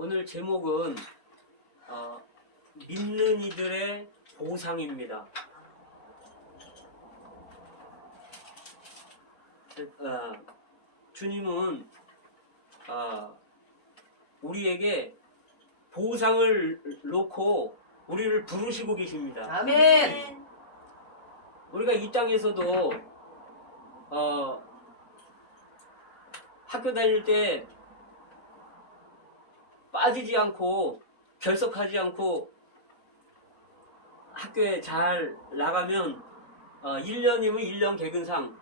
오늘 제목은 믿는 이들의 보상입니다. 주님은 우리에게 보상을 놓고 우리를 부르시고 계십니다. 아멘. 우리가 이 땅에서도 학교 다닐 때 빠지지 않고 결석하지 않고 학교에 잘 나가면 1년이면 1년 개근상,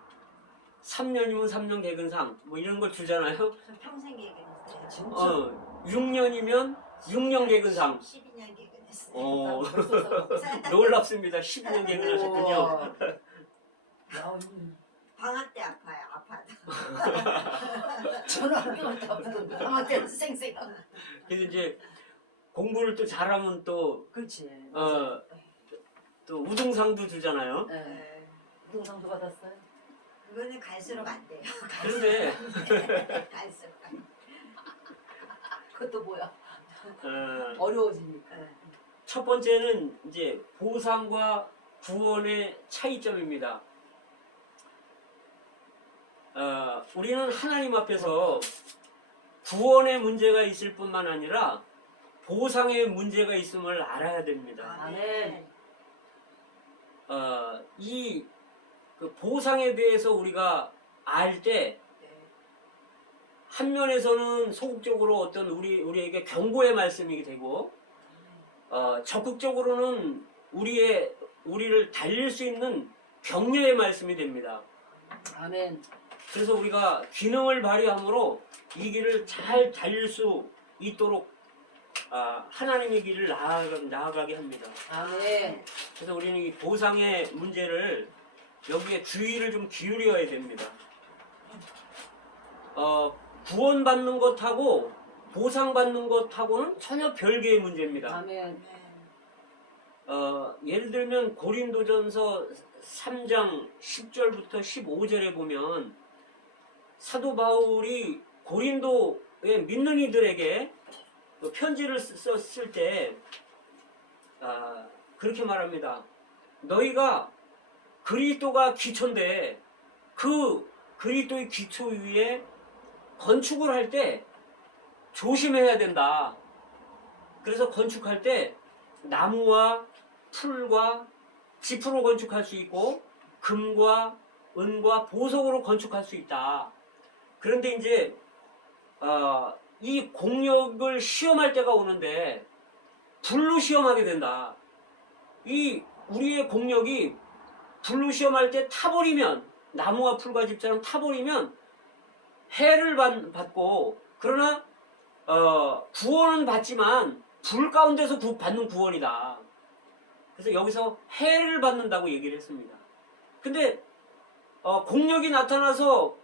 3년이면 3년 개근상 뭐 이런 걸 주잖아요. 평생 개근했어요. 6년이면 6년 개근상. 12년 개근했어요. 놀랍습니다. 12년 개근하셨군요. 방학 때 아파요. 아파도. 저는 학교 갔다 왔거든. 방학 때는 쌩쌩하고. 그래서 이제 공부를 또 잘하면 또 그렇지. 또 우등상도 주잖아요. 네. 우등상도 받았어요. 그거는 갈수록 안 돼요. 그런데 갈수록 안 돼요. 그것도 뭐야? 어, 어려워지니까. 첫 번째는 이제 보상과 구원의 차이점입니다. 우리는 하나님 앞에서 구원의 문제가 있을 뿐만 아니라 보상의 문제가 있음을 알아야 됩니다. 아멘. 이 그 보상에 대해서 우리가 알 때 한 면에서는 소극적으로 어떤 우리에게 경고의 말씀이 되고 적극적으로는 우리를 달릴 수 있는 격려의 말씀이 됩니다. 아멘. 그래서 우리가 기능을 발휘함으로 이 길을 잘 달릴 수 있도록 하나님의 길을 나아가게 합니다. 아멘. 그래서 우리는 이 보상의 문제를 여기에 주의를 좀 기울여야 됩니다. 구원받는 것하고 보상받는 것하고는 전혀 별개의 문제입니다. 아멘. 예를 들면 고린도전서 3장 10절부터 15절에 보면 사도 바울이 고린도의 믿는 이들에게 편지를 썼을 때 그렇게 말합니다. 너희가 그리스도가 기초인데 그 그리스도의 기초 위에 건축을 할 때 조심해야 된다. 그래서 건축할 때 나무와 풀과 지프로 건축할 수 있고 금과 은과 보석으로 건축할 수 있다. 그런데 이제 이 공력을 시험할 때가 오는데 불로 시험하게 된다. 이 우리의 공력이 불로 시험할 때 타버리면 나무와 풀과 집처럼 타버리면 해를 받고 그러나 구원은 받지만 불 가운데서 받는 구원이다. 그래서 여기서 해를 받는다고 얘기를 했습니다. 근데 공력이 나타나서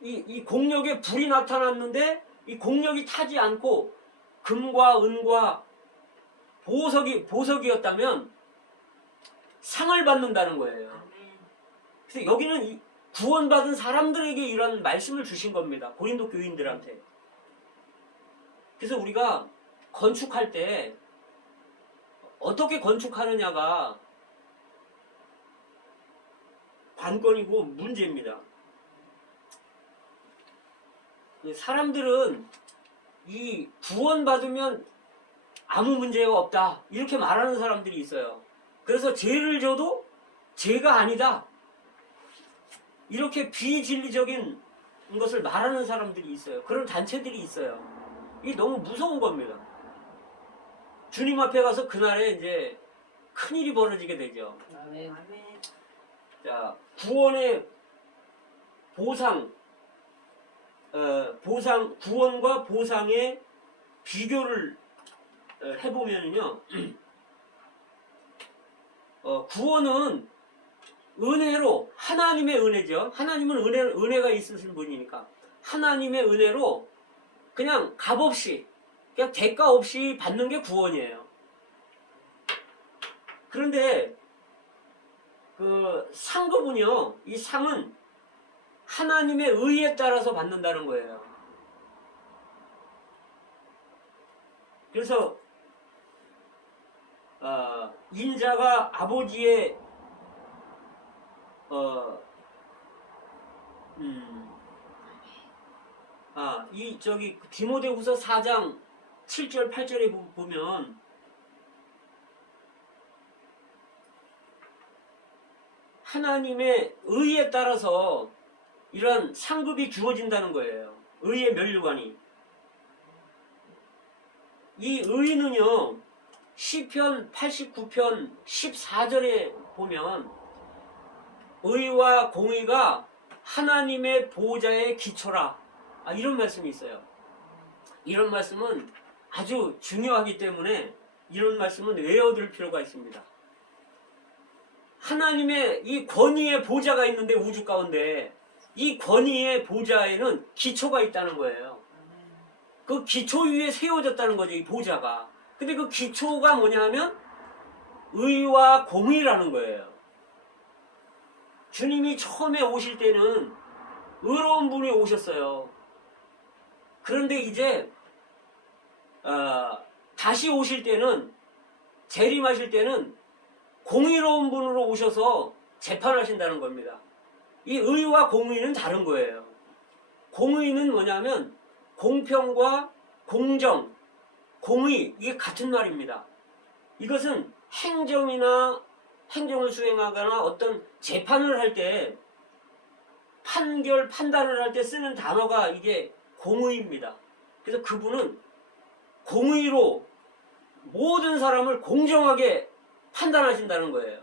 이 공력에 불이 나타났는데 이 공력이 타지 않고 금과 은과 보석이었다면 상을 받는다는 거예요. 그래서 여기는 구원받은 사람들에게 이런 말씀을 주신 겁니다. 고린도 교인들한테. 그래서 우리가 건축할 때 어떻게 건축하느냐가 관건이고 문제입니다. 사람들은 이 구원받으면 아무 문제가 없다 이렇게 말하는 사람들이 있어요. 그래서 죄를 져도 죄가 아니다 이렇게 비진리적인 것을 말하는 사람들이 있어요. 그런 단체들이 있어요. 이게 너무 무서운 겁니다. 주님 앞에 가서 그날에 이제 큰일이 벌어지게 되죠. 아멘. 자, 구원의 구원과 보상의 비교를 해보면요. 구원은 은혜로, 하나님의 은혜죠. 하나님은 은혜가 있으신 분이니까. 하나님의 은혜로 그냥 값없이, 그냥 대가 없이 받는 게 구원이에요. 그런데 그 상급은요, 이 상은 하나님의 의에 따라서 받는다는 거예요. 그래서 인자가 아버지의 이 저기 디모데후서 4장 7절 8절에 보면 하나님의 의에 따라서 이러한 상급이 주어진다는 거예요. 의의 면류관이. 이 의는요, 시편 89편 14절에 보면 의와 공의가 하나님의 보호자의 기초라. 이런 말씀이 있어요. 이런 말씀은 아주 중요하기 때문에 이런 말씀은 외워둘 필요가 있습니다. 하나님의 이 권위의 보좌가 있는데 우주 가운데 이 권위의 보좌에는 기초가 있다는 거예요. 그 기초 위에 세워졌다는 거죠, 이 보좌가. 근데 그 기초가 뭐냐 하면 의와 공의라는 거예요. 주님이 처음에 오실 때는 의로운 분이 오셨어요. 그런데 이제 다시 오실 때는, 재림하실 때는 공의로운 분으로 오셔서 재판하신다는 겁니다. 이 의와 공의는 다른 거예요. 공의는 뭐냐면 공평과 공정, 공의, 이게 같은 말입니다. 이것은 행정을 수행하거나 어떤 재판을 할 때, 판단을 할 때 쓰는 단어가 이게 공의입니다. 그래서 그분은 공의로 모든 사람을 공정하게 판단하신다는 거예요.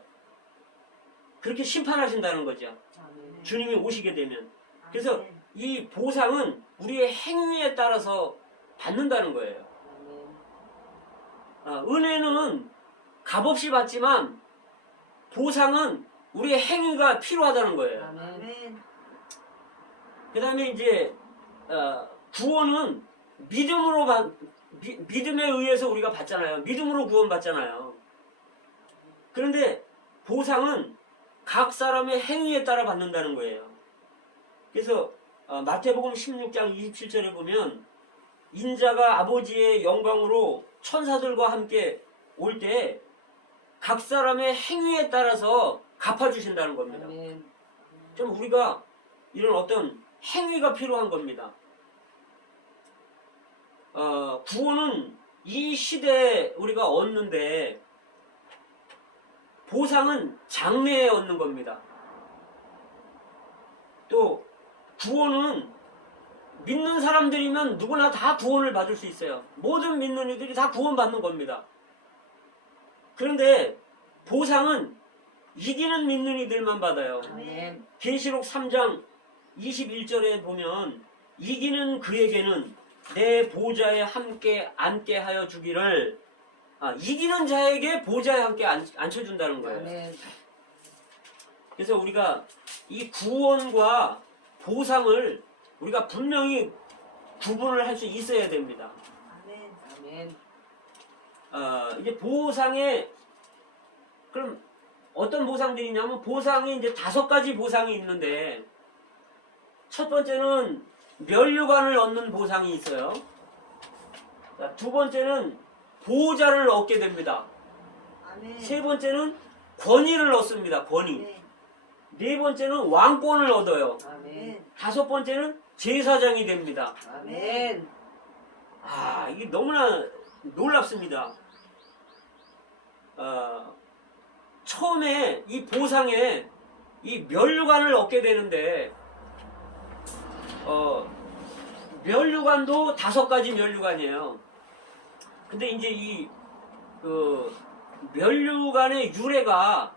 그렇게 심판하신다는 거죠. 주님이 오시게 되면. 그래서 이 보상은 우리의 행위에 따라서 받는다는 거예요. 은혜는 값없이 받지만 보상은 우리의 행위가 필요하다는 거예요. 아멘. 그 다음에 이제 구원은 믿음에 의해서 우리가 받잖아요. 믿음으로 구원 받잖아요. 그런데 보상은 각 사람의 행위에 따라 받는다는 거예요. 그래서 마태복음 16장 27절에 보면 인자가 아버지의 영광으로 천사들과 함께 올 때 각 사람의 행위에 따라서 갚아주신다는 겁니다. 좀 우리가 이런 어떤 행위가 필요한 겁니다. 구원은 이 시대에 우리가 얻는데 보상은 장래에 얻는 겁니다. 또 구원은 믿는 사람들이면 누구나 다 구원을 받을 수 있어요. 모든 믿는 이들이 다 구원받는 겁니다. 그런데 보상은 이기는 믿는 이들만 받아요. 아멘. 계시록 3장 21절에 보면 이기는 그에게는 내 보좌에 함께 앉게 하여 주기를, 이기는 자에게 보좌에 함께 앉혀준다는 거예요. 그래서 우리가 이 구원과 보상을 우리가 분명히 구분을 할 수 있어야 됩니다. 아멘. 이제 보상에, 그럼 어떤 보상들이 있냐면 보상이 이제 5가지 보상이 있는데, 첫 번째는 면류관을 얻는 보상이 있어요. 두 번째는 보호자를 얻게 됩니다. 아멘. 세 번째는 권위를 얻습니다. 권위. 네. 네 번째는 왕권을 얻어요. 아멘. 다섯 번째는 제사장이 됩니다. 아멘. 이게 너무나 놀랍습니다. 처음에 이 보상에 이 면류관을 얻게 되는데, 면류관도 5가지 면류관이에요. 근데 이제 이 면류관의 유래가,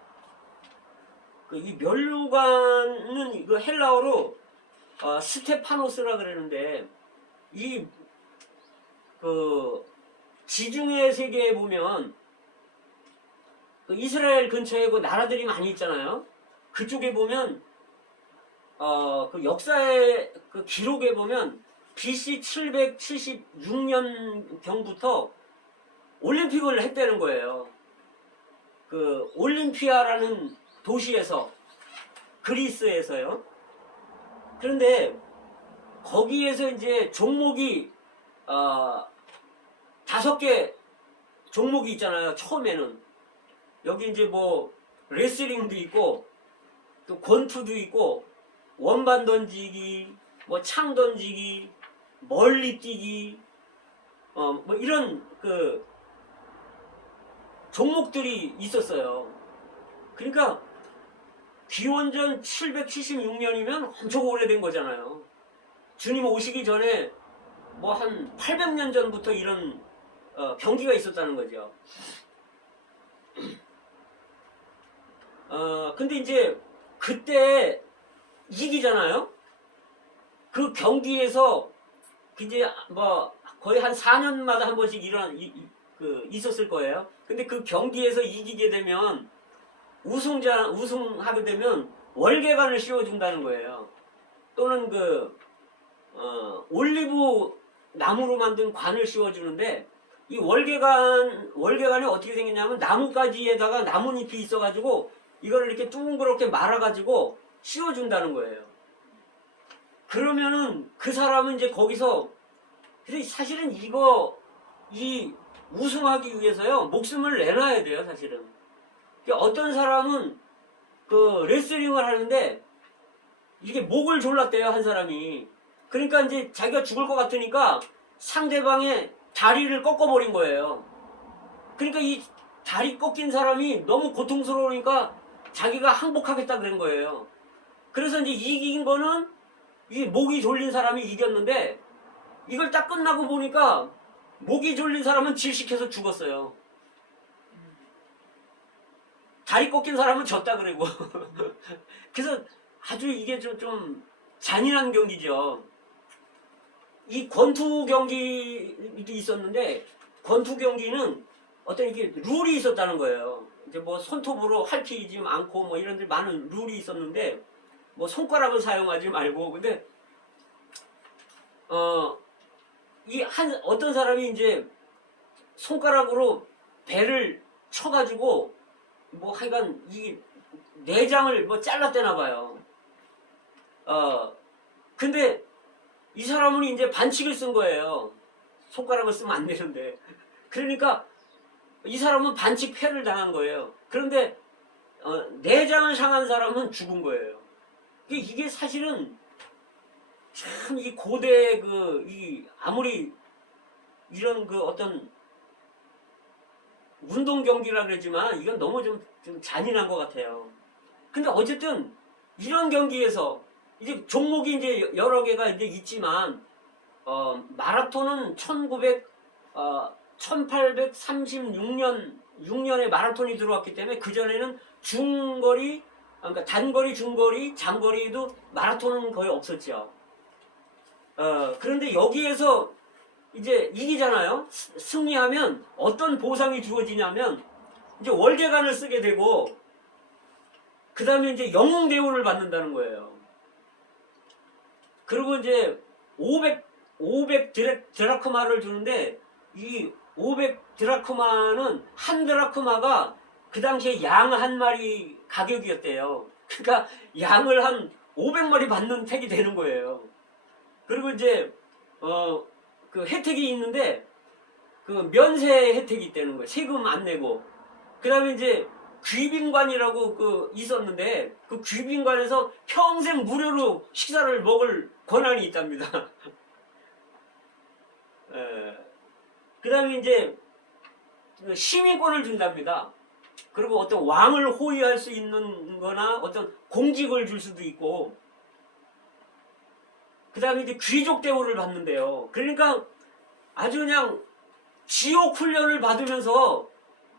이 면류관은 이거 헬라어로 스테파노스라 그러는데, 이 지중해 세계에 보면 이스라엘 근처에 그 나라들이 많이 있잖아요. 그쪽에 보면 그 역사의 그 기록에 보면 BC 776년 경부터 올림픽을 했다는 거예요. 그 올림피아라는 도시에서, 그리스에서요. 그런데 거기에서 이제 종목이 5개 종목이 있잖아요. 처음에는 여기 이제 뭐 레슬링도 있고 또 권투도 있고 원반 던지기, 뭐 창 던지기, 멀리 뛰기, 뭐 이런 그 종목들이 있었어요. 그러니까 기원전 776년이면 엄청 오래된 거잖아요. 주님 오시기 전에 뭐 한 800년 전부터 이런 경기가 있었다는 거죠. 근데 이제 그때 이기잖아요. 그 경기에서 이제 뭐 거의 한 4년마다 한 번씩 있었을 거예요. 근데 그 경기에서 이기게 되면 우승하게 되면 월계관을 씌워준다는 거예요. 또는 올리브 나무로 만든 관을 씌워주는데 이 월계관이 어떻게 생겼냐면 나뭇가지에다가 나뭇잎이 있어가지고 이거를 이렇게 둥그렇게 말아가지고 씌워준다는 거예요. 그러면은 그 사람은 이제 거기서 근데 사실은 이 우승하기 위해서요 목숨을 내놔야 돼요 사실은. 그러니까 어떤 사람은 그 레슬링을 하는데 이게 목을 졸랐대요 한 사람이. 그러니까 이제 자기가 죽을 것 같으니까 상대방의 다리를 꺾어버린 거예요. 그러니까 이 다리 꺾인 사람이 너무 고통스러우니까 자기가 항복하겠다 그런 거예요. 그래서 이제 이긴 거는 이 목이 졸린 사람이 이겼는데 이걸 딱 끝나고 보니까 목이 졸린 사람은 질식해서 죽었어요. 다리 꺾인 사람은 졌다 그러고. 그래서 아주 이게 좀 잔인한 경기죠. 이 권투 경기도 있었는데 권투 경기는 어떤 이게 룰이 있었다는 거예요. 이제 뭐 손톱으로 핥히지 않고 뭐 이런 데 많은 룰이 있었는데 뭐 손가락을 사용하지 말고 근데 어떤 사람이 이제 손가락으로 배를 쳐가지고 뭐 하여간 이 내장을 뭐 잘랐대나 봐요. 근데 이 사람은 이제 반칙을 쓴 거예요. 손가락을 쓰면 안 되는데. 그러니까 이 사람은 반칙 패를 당한 거예요. 그런데 내장을 상한 사람은 죽은 거예요. 이게 사실은 참 이 고대 아무리 이런 어떤 운동 경기라 그러지만 이건 너무 좀 잔인한 것 같아요. 근데 어쨌든 이런 경기에서 이제 종목이 이제 여러 개가 이제 있지만 마라톤은 1836년에 마라톤이 들어왔기 때문에 그 전에는 중거리, 그러니까 단거리, 중거리, 장거리도 마라톤은 거의 없었죠. 그런데 여기에서 이제 이기잖아요. 승리하면 어떤 보상이 주어지냐면 이제 월계관을 쓰게 되고 그 다음에 이제 영웅 대우를 받는다는 거예요. 그리고 이제 500 드라크마를 주는데 이 500 드라크마는 한 드라크마가 그 당시에 양 한 마리 가격이었대요. 그러니까 양을 한 500마리 받는 택이 되는 거예요. 그리고 이제 그 혜택이 있는데 그 면세 혜택이 있다는 거예요. 세금 안 내고. 그 다음에 이제 귀빈관이라고 있었는데 그 귀빈관에서 평생 무료로 식사를 먹을 권한이 있답니다. 그 다음에 이제 시민권을 준답니다. 그리고 어떤 왕을 호위할 수 있는 거나 어떤 공직을 줄 수도 있고 그 다음에 이제 귀족 대우를 받는데요. 그러니까 아주 그냥 지옥 훈련을 받으면서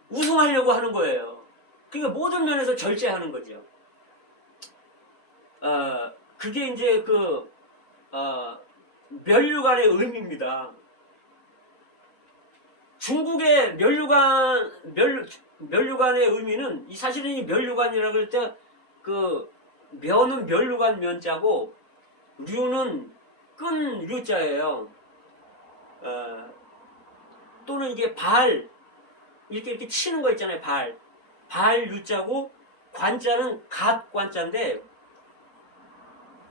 우승하려고 하는 거예요. 그러니까 모든 면에서 절제하는 거죠. 그게 이제 면류관의 의미입니다. 중국의 면류관의 의미는 사실은 이 면류관이라고 할 때 면은 면류관 면자고 류는 끈 류자예요. 또는 이게 이렇게 치는 거 있잖아요. 발 류자고 관자는 갓 관자인데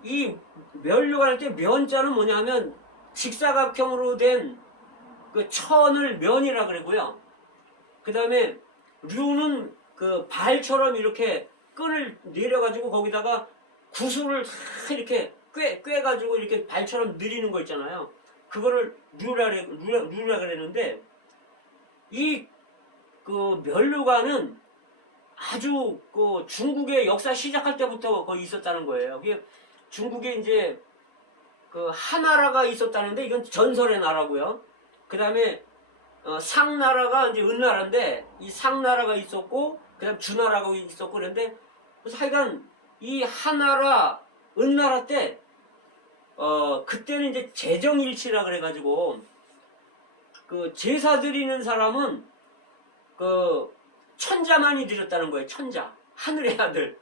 이 면류관 할 때 면자는 뭐냐면 직사각형으로 된 그 천을 면이라 그러고요. 그 다음에 류는 그 발처럼 이렇게 끈을 내려가지고 거기다가 구슬을 다 이렇게 꿰가지고 이렇게 발처럼 느리는 거 있잖아요. 그거를 류라 그랬는데, 이 그 면류관은 아주 그 중국의 역사 시작할 때부터 거기 있었다는 거예요. 그게 중국에 이제 그 하나라가 있었다는데 이건 전설의 나라고요. 그 다음에 상나라가 이제 은나라인데 이 상나라가 있었고 그다음 주나라가 있었고 그런데 그래서 하여간 이 하나라 은나라 때 그때는 이제 재정일치라 그래가지고 그 제사 드리는 사람은 그 천자만이 드렸다는 거예요. 천자, 하늘의 아들.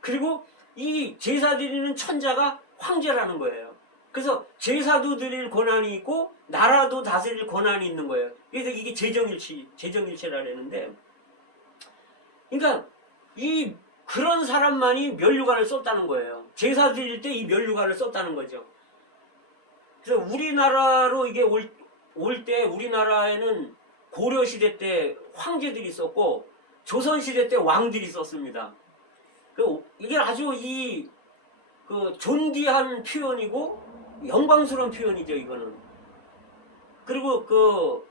그리고 이 제사 드리는 천자가 황제라는 거예요. 그래서 제사도 드릴 권한이 있고 나라도 다스릴 권한이 있는 거예요. 그래서 이게 재정일치라 그랬는데, 그러니까 이 그런 사람만이 면류관을 썼다는 거예요. 제사 드릴 때 이 면류관을 썼다는 거죠. 그래서 우리나라로 이게 올 때 우리나라에는 고려 시대 때 황제들이 있었고 조선 시대 때 왕들이 있었습니다. 이게 아주 그 존귀한 표현이고 영광스러운 표현이죠, 이거는. 그리고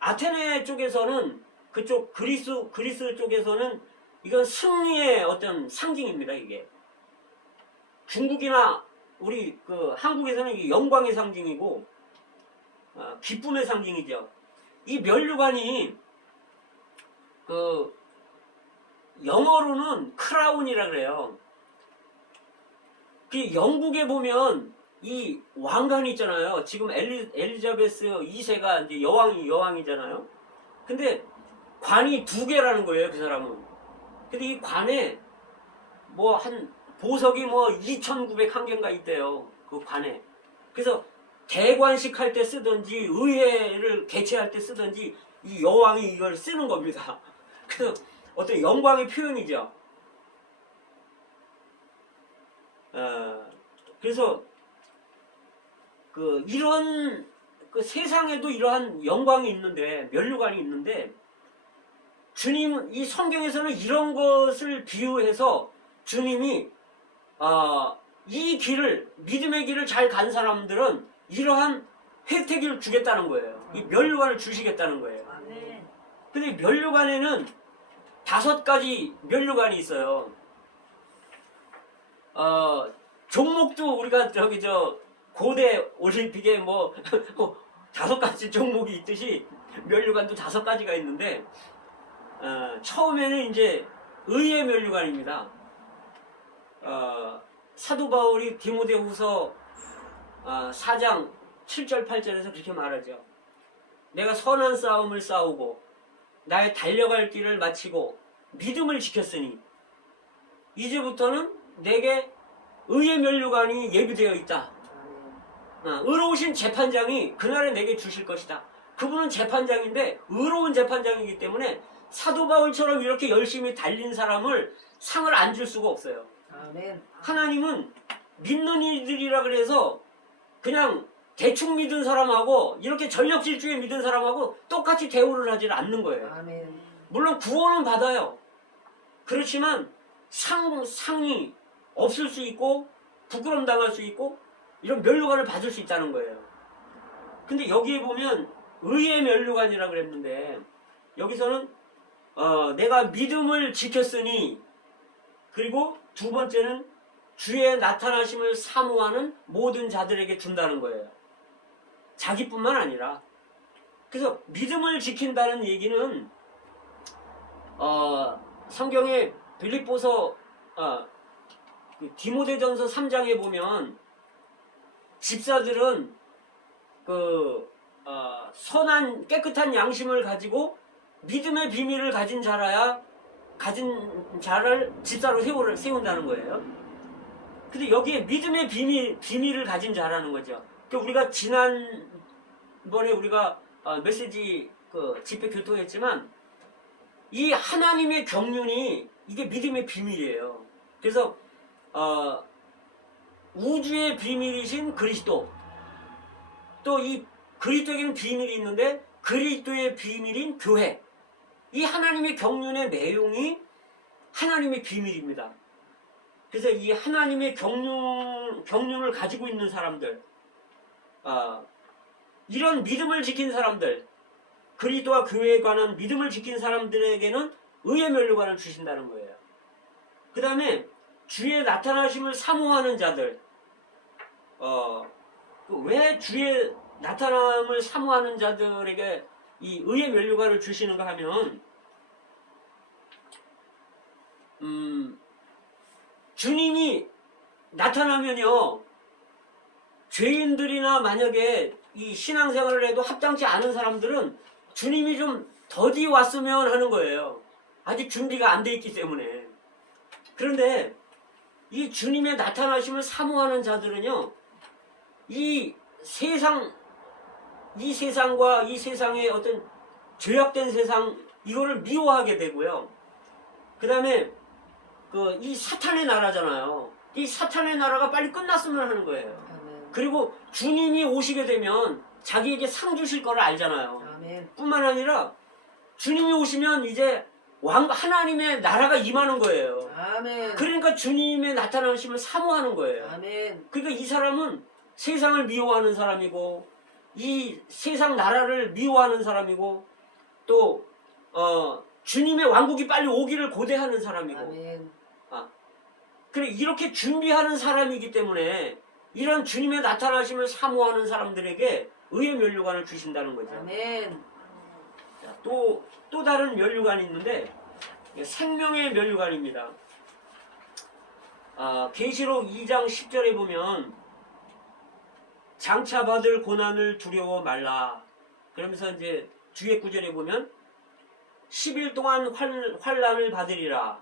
아테네 쪽에서는 그쪽 그리스 쪽에서는 이건 승리의 어떤 상징입니다, 이게. 중국이나 우리 한국에서는 이게 영광의 상징이고 기쁨의 상징이죠. 이 면류관이 영어로는 크라운이라 그래요. 그 영국에 보면 이 왕관이 있잖아요. 지금 엘리자베스 2세가 이제 여왕이잖아요. 근데 관이 2개라는 거예요, 그 사람은. 근데 이 관에 뭐 보석이 2,901개인가 있대요. 그 관에. 그래서 대관식 할 때 쓰든지 의회를 개최할 때 쓰든지 이 여왕이 이걸 쓰는 겁니다. 그래서 어떤 영광의 표현이죠. 그래서 이런 세상에도 이러한 영광이 있는데, 면류관이 있는데, 주님 이 성경에서는 이런 것을 비유해서 주님이 이 길을, 믿음의 길을 잘 간 사람들은 이러한 혜택을 주겠다는 거예요. 이 면류관을 주시겠다는 거예요. 아멘. 근데 면류관에는 5가지 면류관이 있어요. 종목도 우리가 고대 올림픽에 5가지 종목이 있듯이 면류관도 5가지가 있는데, 처음에는 이제 의의 면류관입니다. 사도 바울이 디모데후서 4장 7절 8절에서 그렇게 말하죠. 내가 선한 싸움을 싸우고 나의 달려갈 길을 마치고 믿음을 지켰으니 이제부터는 내게 의의 면류관이 예비되어 있다. 의로우신 재판장이 그날에 내게 주실 것이다. 그분은 재판장인데 의로운 재판장이기 때문에 사도 바울처럼 이렇게 열심히 달린 사람을 상을 안 줄 수가 없어요. 아멘. 하나님은 믿는 이들이라 그래서 그냥 대충 믿은 사람하고 이렇게 전력질주에 믿은 사람하고 똑같이 대우를 하지 않는 거예요. 아멘. 물론 구원은 받아요. 그렇지만 상이 없을 수 있고 부끄럼 당할 수 있고 이런 면류관을 받을 수 있다는 거예요. 근데 여기에 보면 의의 면류관이라 그랬는데 여기서는 내가 믿음을 지켰으니, 그리고 2번째는 주의 나타나심을 사모하는 모든 자들에게 준다는 거예요. 자기뿐만 아니라. 그래서 믿음을 지킨다는 얘기는 성경의 빌립보서 디모데전서 3장에 보면 집사들은 선한 깨끗한 양심을 가지고 믿음의 비밀을 가진 자를 집사로 세운다는 거예요. 근데 여기에 믿음의 비밀을 가진 자라는 거죠. 우리가 지난번에 우리가 메시지 집회 교통했지만 이 하나님의 경륜이 이게 믿음의 비밀이에요. 그래서 우주의 비밀이신 그리스도, 또 이 그리스도에게는 비밀이 있는데 그리스도의 비밀인 교회. 이 하나님의 경륜의 내용이 하나님의 비밀입니다. 그래서 이 하나님의 경륜을 가지고 있는 사람들, 이런 믿음을 지킨 사람들, 그리스도와 교회에 관한 믿음을 지킨 사람들에게는 의의 면류관을 주신다는 거예요. 그 다음에 주의 나타나심을 사모하는 자들, 왜 주의 나타남을 사모하는 자들에게 이 의의 면류관을 주시는가 하면, 주님이 나타나면요, 죄인들이나 만약에 이 신앙생활을 해도 합당치 않은 사람들은 주님이 좀 더디 왔으면 하는 거예요. 아직 준비가 안 돼 있기 때문에. 그런데 이 주님의 나타나심을 사모하는 자들은요, 이 세상과 이 세상의 어떤 죄악된 세상, 이거를 미워하게 되고요. 그 다음에 이 사탄의 나라잖아요. 이 사탄의 나라가 빨리 끝났으면 하는 거예요. 아멘. 그리고 주님이 오시게 되면 자기에게 상 주실 거를 알잖아요. 아멘. 뿐만 아니라 주님이 오시면 이제 하나님의 나라가 임하는 거예요. 아멘. 그러니까 주님의 나타나심을 사모하는 거예요. 아멘. 그러니까 이 사람은 세상을 미워하는 사람이고, 이 세상 나라를 미워하는 사람이고, 또 주님의 왕국이 빨리 오기를 고대하는 사람이고, 아멘. 그래 이렇게 준비하는 사람이기 때문에 이런 주님의 나타나심을 사모하는 사람들에게 의의 면류관을 주신다는 거죠. 아멘. 자, 또 다른 면류관이 있는데 생명의 면류관입니다. 계시록 2장 10절에 보면 장차 받을 고난을 두려워 말라. 그러면서 이제 뒤에 구절에 보면 10일 동안 환난을 받으리라.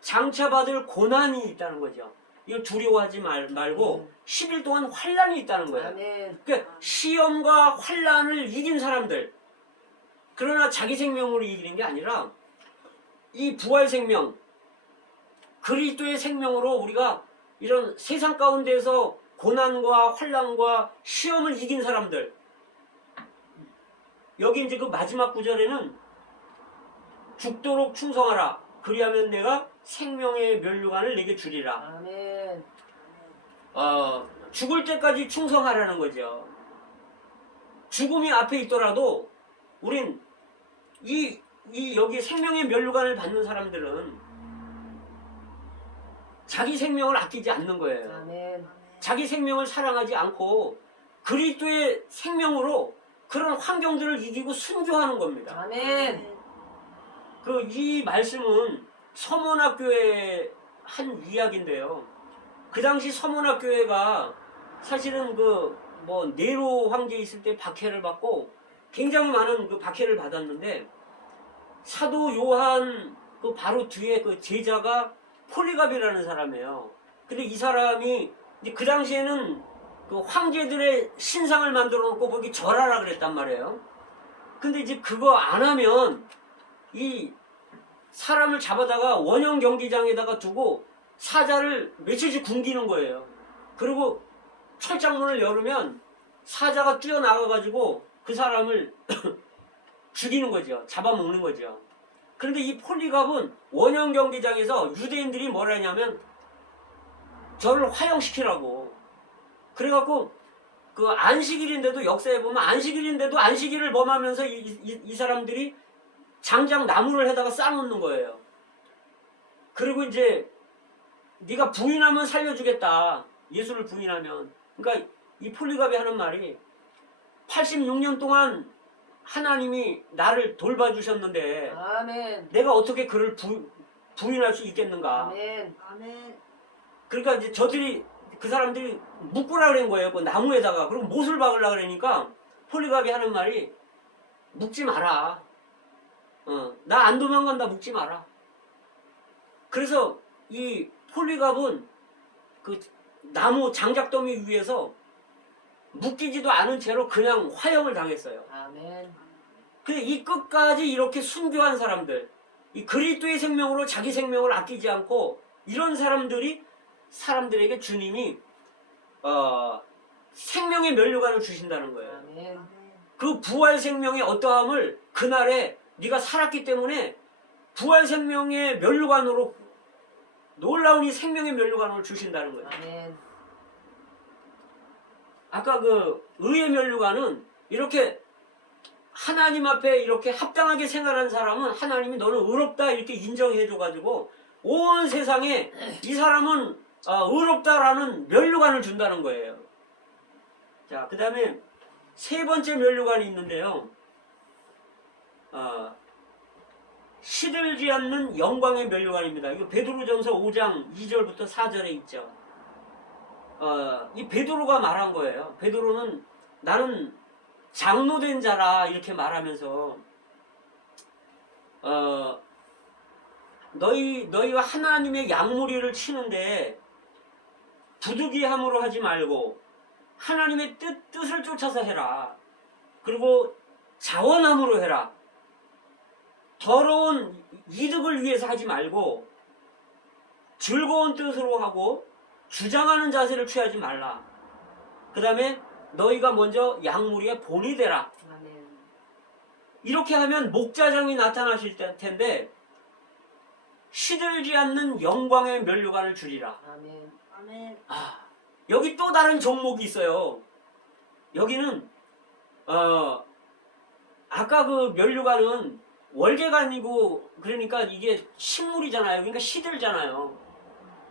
장차 받을 고난이 있다는 거죠. 이걸 두려워하지 말고 10일 동안 환난이 있다는 거예요. 아멘. 그러니까 시험과 환난을 이긴 사람들, 그러나 자기 생명으로 이기는 게 아니라 이 부활 생명, 그리스도의 생명으로 우리가 이런 세상 가운데서 고난과 환난과 시험을 이긴 사람들, 여기 이제 그 마지막 구절에는 죽도록 충성하라. 그리하면 내가 생명의 면류관을 내게 주리라. 아멘. 죽을 때까지 충성하라는 거죠. 죽음이 앞에 있더라도 우린 여기 생명의 면류관을 받는 사람들은 자기 생명을 아끼지 않는 거예요. 아멘. 자기 생명을 사랑하지 않고 그리스도의 생명으로 그런 환경들을 이기고 순교하는 겁니다. 아멘. 이 말씀은 서문학교의 한 이야기인데요. 그 당시 서문학교회가 사실은 네로 황제 있을 때 박해를 받고 굉장히 많은 박해를 받았는데, 사도 요한 바로 뒤에 제자가 폴리갑이라는 사람이에요. 근데 이 사람이 이제 그 당시에는 황제들의 신상을 만들어 놓고 거기 절하라 그랬단 말이에요. 근데 이제 그거 안 하면 이 사람을 잡아다가 원형 경기장에다가 두고 사자를 며칠씩 굶기는 거예요. 그리고 철장문을 열으면 사자가 뛰어나가가지고 그 사람을 죽이는 거죠. 잡아먹는 거죠. 그런데 이 폴리갑은 원형 경기장에서 유대인들이 뭐라 했냐면 저를 화형시키라고. 그래갖고 안식일인데도, 역사에 보면 안식일인데도 안식일을 범하면서 이 사람들이 장작 나무를 해다가 쌓아놓는 거예요. 그리고 이제 네가 부인하면 살려주겠다. 예수를 부인하면. 그러니까 이 폴리갑이 하는 말이 86년 동안 하나님이 나를 돌봐주셨는데 아멘. 내가 어떻게 그를 부인할 수 있겠는가. 아멘. 아멘. 그러니까 이제 그 사람들이 묶으라 그런 거예요. 그 나무에다가. 그리고 못을 박으려 그러니까 폴리갑이 하는 말이 묶지 마라. 나 안 도망간다. 묶지 마라. 그래서 이 폴리갑은 나무 장작더미 위에서 묶이지도 않은 채로 그냥 화형을 당했어요. 아멘. 근데 이 끝까지 이렇게 순교한 사람들, 이 그리스도의 생명으로 자기 생명을 아끼지 않고 이런 사람들에게 주님이 생명의 면류관을 주신다는 거예요. 아멘. 그 부활 생명의 어떠함을 그날에 네가 살았기 때문에 부활 생명의 면류관으로 놀라운 이 생명의 면류관을 주신다는 거예요. 아멘. 아까 그 의의 면류관은 이렇게 하나님 앞에 이렇게 합당하게 생활한 사람은 하나님이 너는 의롭다 이렇게 인정해줘가지고 온 세상에 이 사람은 의롭다라는 면류관을 준다는 거예요. 자, 그 다음에 세 번째 면류관이 있는데요. 시들지 않는 영광의 면류관입니다. 이거 베드로전서 5장 2절부터 4절에 있죠. 이 베드로가 말한 거예요. 베드로는 나는 장로된 자라 이렇게 말하면서 너희와 하나님의 양무리를 치는데 부득이함으로 하지 말고 하나님의 뜻을 쫓아서 해라. 그리고 자원함으로 해라. 더러운 이득을 위해서 하지 말고 즐거운 뜻으로 하고 주장하는 자세를 취하지 말라. 그 다음에 너희가 먼저 양무리의 본이 되라. 아멘. 이렇게 하면 목자장이 나타나실 텐데 시들지 않는 영광의 면류관을 주리라. 아멘. 아멘. 여기 또 다른 종목이 있어요. 여기는 아까 그 면류관은 월계가 아니고 그러니까 이게 식물이잖아요. 그러니까 시들잖아요.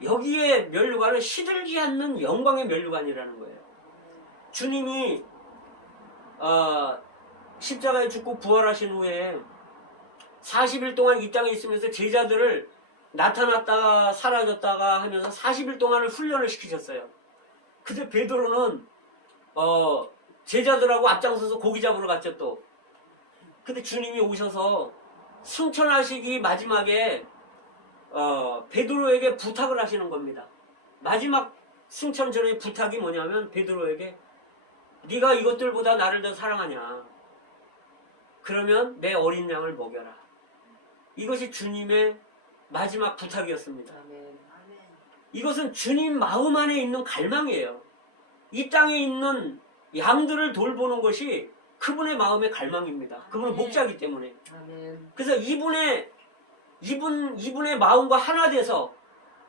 여기에 면류관은 시들지 않는 영광의 면류관이라는 거예요. 주님이 십자가에 죽고 부활하신 후에 40일 동안 이 땅에 있으면서 제자들을 나타났다가 사라졌다가 하면서 40일 동안을 훈련을 시키셨어요. 근데 베드로는 제자들하고 앞장서서 고기 잡으러 갔죠 또. 근데 주님이 오셔서 승천하시기 마지막에 베드로에게 부탁을 하시는 겁니다. 마지막 승천 전에 부탁이 뭐냐면 베드로에게 네가 이것들보다 나를 더 사랑하냐? 그러면 내 어린 양을 먹여라. 이것이 주님의 마지막 부탁이었습니다. 아멘. 아멘. 이것은 주님 마음 안에 있는 갈망이에요. 이 땅에 있는 양들을 돌보는 것이 그분의 마음의 갈망입니다. 그분은 목자이기 때문에. 아멘. 그래서 이분의 마음과 하나 돼서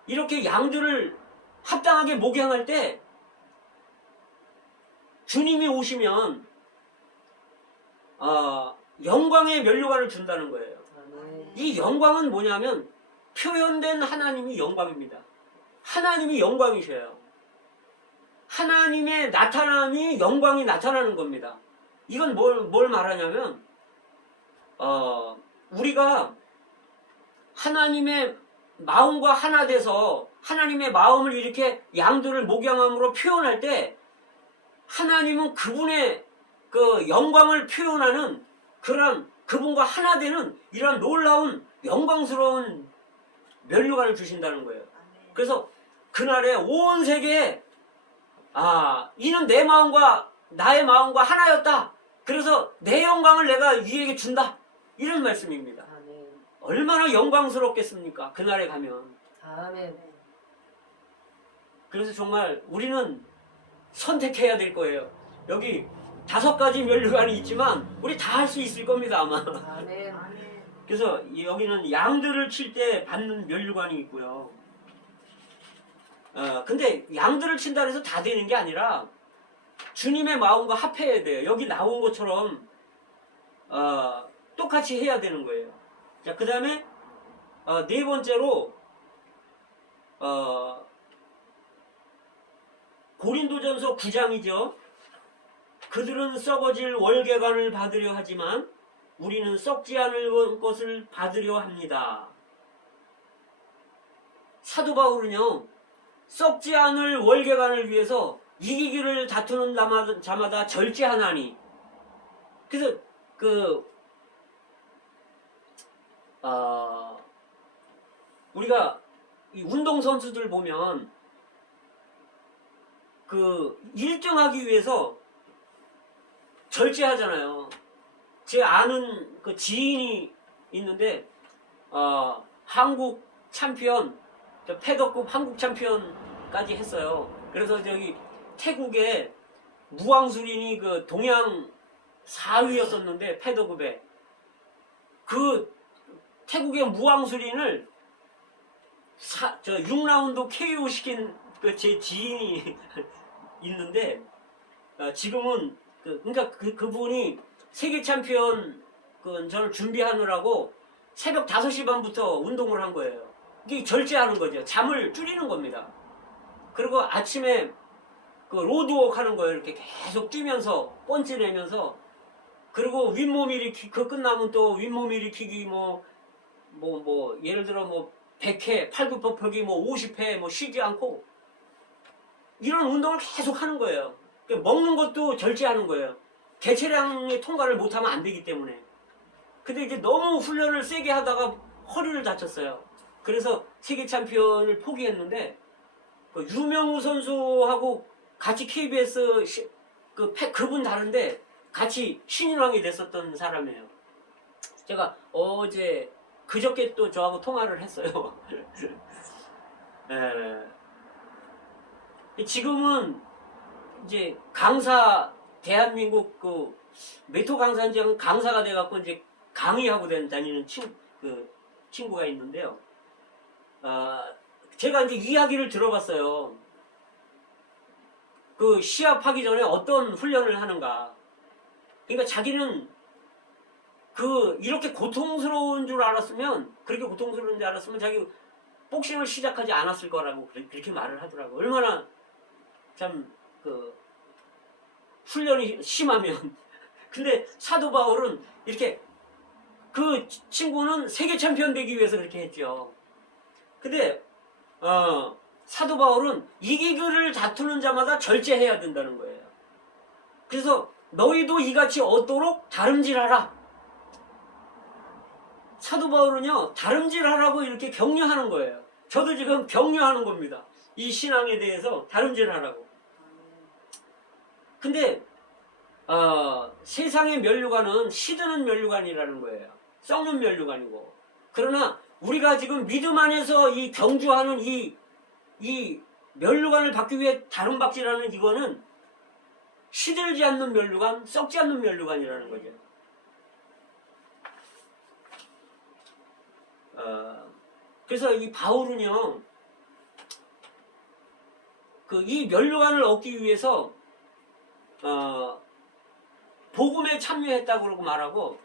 이렇게 양들을 합당하게 목양할 때 주님이 오시면 영광의 면류관을 준다는 거예요. 아멘. 이 영광은 뭐냐면 표현된 하나님이 영광입니다. 하나님이 영광이셔요. 하나님의 나타남이 영광이 나타나는 겁니다. 이건 뭘 말하냐면 우리가 하나님의 마음과 하나 돼서 하나님의 마음을 이렇게 양들을 목양함으로 표현할 때 하나님은 그분의 그 영광을 표현하는 그런 그분과 하나 되는 이런 놀라운 영광스러운 면류관을 주신다는 거예요. 그래서 그날에 온 세계에 이는 내 마음과 나의 마음과 하나였다. 그래서 내 영광을 내가 이에게 준다. 이런 말씀입니다. 아멘. 얼마나 영광스럽겠습니까? 그날에 가면. 아멘. 그래서 정말 우리는 선택해야 될 거예요. 여기 5가지 면류관이 있지만 우리 다 할 수 있을 겁니다 아마. 아멘. 아멘. 그래서 여기는 양들을 칠 때 받는 면류관이 있고요. 근데 양들을 친다 해서 다 되는 게 아니라 주님의 마음과 합해야 돼요. 여기 나온 것처럼 똑같이 해야 되는 거예요. 자, 그 다음에 네 번째로 고린도전서 9장이죠. 그들은 썩어질 월계관을 받으려 하지만 우리는 썩지 않을 것을 받으려 합니다. 사도 바울은요, 썩지 않을 월계관을 위해서 이기기를 다투는 자마다 절제하나니. 그래서 우리가 이 운동선수들 보면 1등하기 위해서 절제하잖아요. 제 아는 그 지인이 있는데 한국 챔피언, 패더급 한국 챔피언까지 했어요. 그래서 저기 태국에 무왕수린이 그 동양 4위였었는데 패더급에 그 태국의 무왕수린을 6라운드 KO 시킨 그 제 지인이 있는데 지금은 그러니까 그분이 세계 챔피언 저를 준비하느라고 새벽 5시 반부터 운동을 한 거예요. 이게 절제하는 거죠. 잠을 줄이는 겁니다. 그리고 아침에 그 로드워크 하는 거예요. 이렇게 계속 뛰면서 펀치 내면서 그리고 윗몸 일으키기 그 끝나면 또 윗몸 일으키기 뭐 예를 들어 뭐 100회 팔굽혀펴기 뭐 50회 뭐 쉬지 않고 이런 운동을 계속 하는 거예요. 먹는 것도 절제하는 거예요. 개체량의 통과를 못하면 안 되기 때문에. 근데 이제 너무 훈련을 세게 하다가 허리를 다쳤어요. 그래서 세계 챔피언을 포기했는데 그 유명우 선수하고 같이 KBS 그분 다른데 같이 신인왕이 됐었던 사람이에요. 제가 어제 그저께 또 저하고 통화를 했어요. 지금은 이제 강사 대한민국 그 메토 강사인지 강사가 돼갖고 이제 강의하고 다니는 친구가 있는데요. 제가 이제 이야기를 들어봤어요. 그 시합하기 전에 어떤 훈련을 하는가. 그러니까 자기는 이렇게 고통스러운 줄 알았으면, 그렇게 고통스러운 줄 알았으면 자기 복싱을 시작하지 않았을 거라고 그렇게 말을 하더라고. 얼마나 참 훈련이 심하면. 근데 사도 바울은 이렇게 그 친구는 세계 챔피언 되기 위해서 그렇게 했죠. 근데 사도 바울은 이기기를 다투는 자마다 절제해야 된다는 거예요. 그래서 너희도 이같이 얻도록 다름질하라. 사도 바울은요 다름질하라고 이렇게 격려하는 거예요. 저도 지금 격려하는 겁니다. 이 신앙에 대해서 다름질하라고. 근데 세상의 면류관은 시드는 면류관이라는 거예요. 썩는 면류관이고. 그러나 우리가 지금 믿음 안에서 이 경주하는 이 면류관을 받기 위해 다름박질하는 이거는 시들지 않는 면류관, 썩지 않는 면류관이라는 거죠. 그래서 이 바울은요, 이 면류관을 얻기 위해서 복음에 참여했다고 그러고 말하고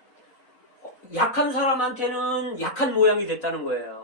약한 사람한테는 약한 모양이 됐다는 거예요.